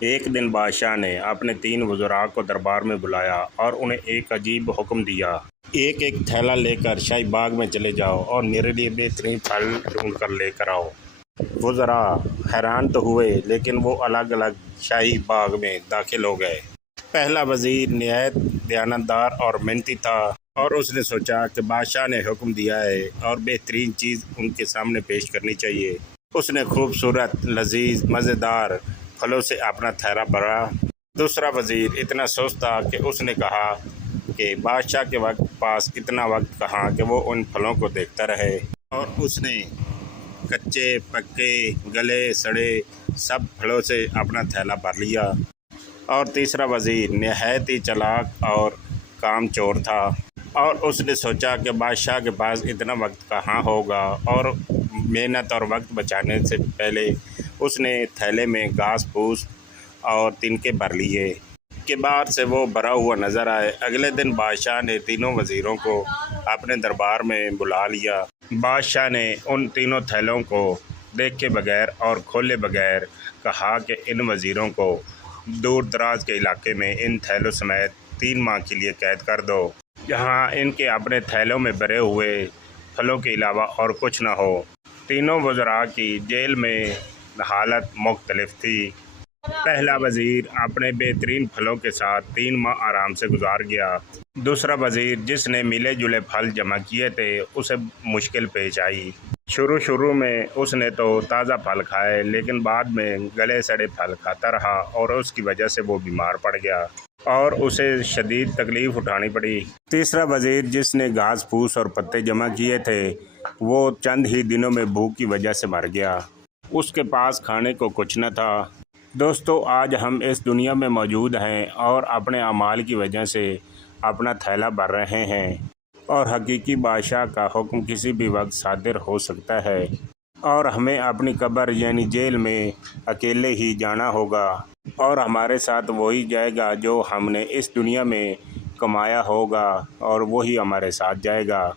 ایک دن بادشاہ نے اپنے 3 وزراء کو دربار میں بلایا اور انہیں ایک عجیب حکم دیا۔ ایک ایک تھیلا لے کر شاہی باغ میں چلے جاؤ اور میرے لیے بہترین پھل ڈھونڈ کر لے کر آؤ۔ وزراء حیران تو ہوئے لیکن وہ الگ الگ شاہی باغ میں داخل ہو گئے۔ پہلا وزیر نہایت دیانتدار اور محنتی تھا اور اس نے سوچا کہ بادشاہ نے حکم دیا ہے اور بہترین چیز ان کے سامنے پیش کرنی چاہیے۔ اس نے خوبصورت، لذیذ، مزیدار پھلوں سے اپنا تھیلا بھرا۔ دوسرا وزیر اتنا سست تھا کہ اس نے کہا کہ بادشاہ کے پاس اتنا وقت کہاں کہ وہ ان پھلوں کو دیکھتا رہے، اور اس نے کچے، پکے، گلے سڑے سب پھلوں سے اپنا تھیلا بھر لیا۔ اور تیسرا وزیر نہایت ہی چالاک اور کام چور تھا اور اس نے سوچا کہ بادشاہ کے پاس اتنا وقت کہاں ہوگا، اور محنت اور وقت بچانے سے پہلے اس نے تھیلے میں گھاس پھوس اور تنکے بھر لیے کہ باہر سے وہ بھرا ہوا نظر آئے۔ اگلے دن بادشاہ نے تینوں وزیروں کو اپنے دربار میں بلا لیا۔ بادشاہ نے ان تینوں تھیلوں کو دیکھے بغیر اور کھولے بغیر کہا کہ ان وزیروں کو دور دراز کے علاقے میں ان تھیلوں سمیت 3 ماہ کے لیے قید کر دو، جہاں ان کے اپنے تھیلوں میں بھرے ہوئے پھلوں کے علاوہ اور کچھ نہ ہو۔ تینوں وزراء کی جیل میں حالت مختلف تھی۔ پہلا وزیر اپنے بہترین پھلوں کے ساتھ 3 ماہ آرام سے گزار گیا۔ دوسرا وزیر جس نے ملے جلے پھل جمع کیے تھے اسے مشکل پیش آئی۔ شروع میں اس نے تو تازہ پھل کھائے لیکن بعد میں گلے سڑے پھل کھاتا رہا اور اس کی وجہ سے وہ بیمار پڑ گیا اور اسے شدید تکلیف اٹھانی پڑی۔ تیسرا وزیر جس نے گھاس پھوس اور پتے جمع کیے تھے وہ چند ہی دنوں میں بھوک کی وجہ سے مر گیا۔ اس کے پاس کھانے کو کچھ نہ تھا۔ دوستو، آج ہم اس دنیا میں موجود ہیں اور اپنے اعمال کی وجہ سے اپنا تھیلا بھر رہے ہیں، اور حقیقی بادشاہ کا حکم کسی بھی وقت صادر ہو سکتا ہے اور ہمیں اپنی قبر یعنی جیل میں اکیلے ہی جانا ہوگا، اور ہمارے ساتھ وہی جائے گا جو ہم نے اس دنیا میں کمایا ہوگا اور وہی ہمارے ساتھ جائے گا۔